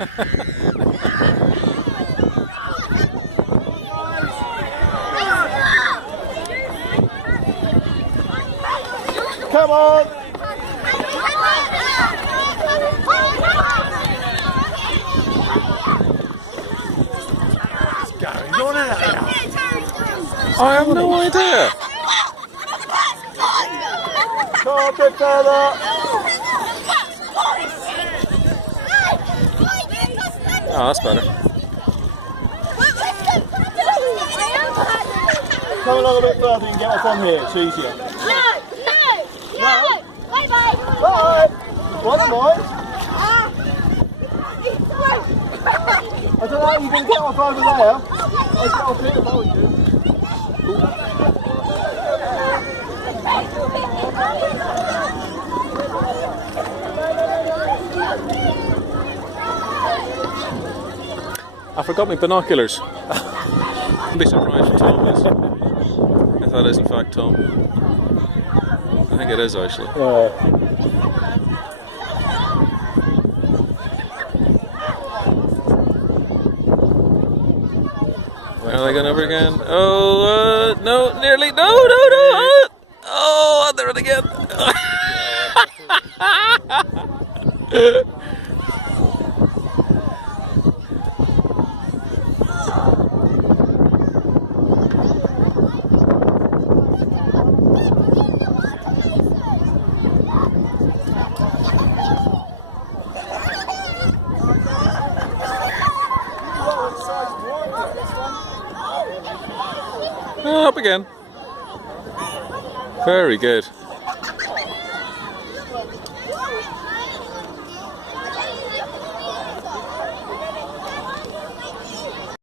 Come on! Gary, you're out there. I have no idea. Come on, bit further. Oh, that's better. Come along a bit further, you can get off on here, it's easier. No! Bye-bye! Bye! One boys. I don't know, you can get off over there. I get off here if I was you. I forgot my binoculars. I'd be surprised if Tom is. If that is in fact Tom. I think it is actually. Where are they going over again? Oh, no, nearly. No. Oh, they're it again. Up again. Very good.